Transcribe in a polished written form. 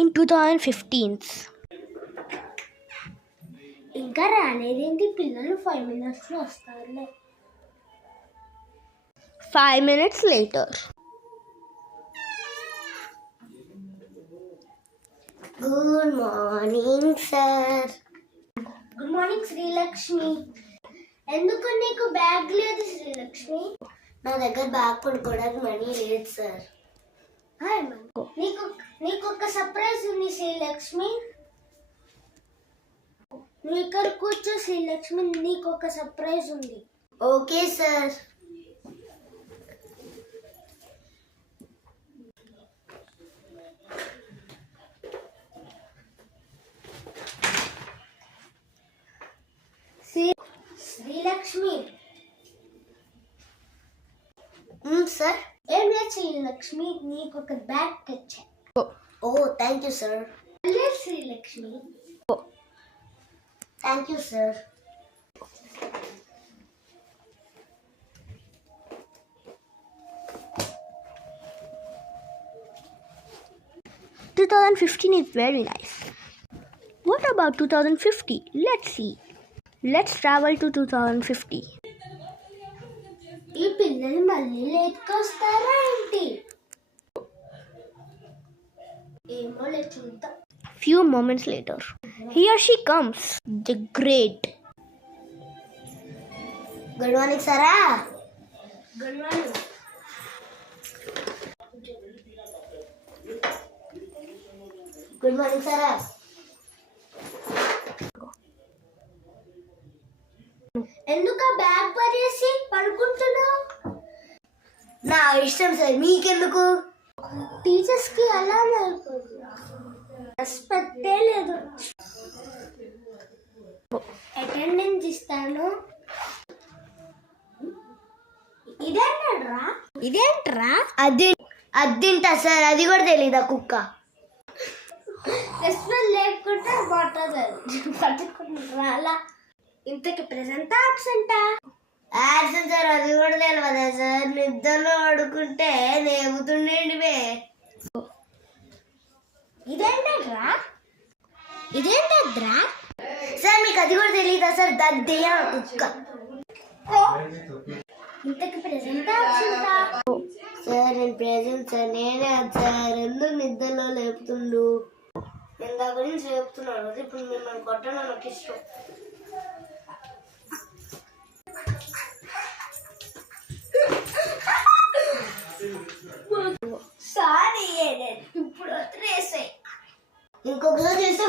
in 2015. ఇంకా రాలేదేంటి పిల్లలు 5 minutesలో వస్తారులే. 5 minutes later. Good morning sir. Good morning Srilakshmi. ఎందుకు నీకు బ్యాగ్ లేదు శ్రీలక్ష్మి? నా దగ్గర బ్యాగ్ కొనుక్కోవడానికి మనీ లేదు సార్. నీకు ఒక సర్ప్రైజ్ ఉంది శ్రీలక్ష్మి. నువ్వు ఇక్కడ కూర్చో శ్రీలక్ష్మి, నీకు ఒక సర్ప్రైజ్ ఉంది. Okay sir. శ్రీలక్ష్మి. సార్. ఏం లేదు శ్రీలక్ష్మి, నీకు ఒక బ్యాగ్ తెచ్చా. Oh thank you sir. లేదు Srilakshmi. Thank you sir. "2015 is very nice. What about 2050? Let's see. Let's travel to 2050. ఈ పిల్లలు మళ్ళీ లేట్కొస్తారా ఏంటి? ఏమో లేదు, చూద్దాం. Few moments later. Here she comes, the great. Good morning Sara. Good morning. Good morning Sara. ఎందుకు bag పడేసి పడుకుంటున్నావు? నా ఇష్టం సార్, మీకెందుకు? టీచర్స్ కి అలానే రెస్పెక్టే లేదు. అటెండెన్స్ ఇస్తాను. ఇదేంట్రా? అద్దింటా సార్, అది కూడా తెలీదా కుక్క? రెస్పెక్ట్ లేకుంటే పట్టుకుంటారా అలా? ఇంతకి ప్రెసెంట్ ఆబ్సెంటా? ఆబ్సెంట్ సార్, అది కూడా తెలియదా సార్? నిద్రలో పడుకుంటే నేముతుండేంటివే. ఇదేంటద్రా సార్? మీకు అది కూడా తెలీదా సార్? దద్దయ్య కుక్క. ఇంతకి ప్రెసెంట్ ఆబ్సెంటా? సార్ నేను ప్రెసెంట్ సార్. నేనే సార్. ఎందుకు నిద్రలో లేపుతుండు? నేను దాని గురించి చెప్తున్నాను. ఇప్పుడు మిమ్మల్ని కొట్టడం నాకు ఇష్టం. సారీ, ఇప్పుడు వదిలేసాయి. ఇంకొకసారి చేస్తే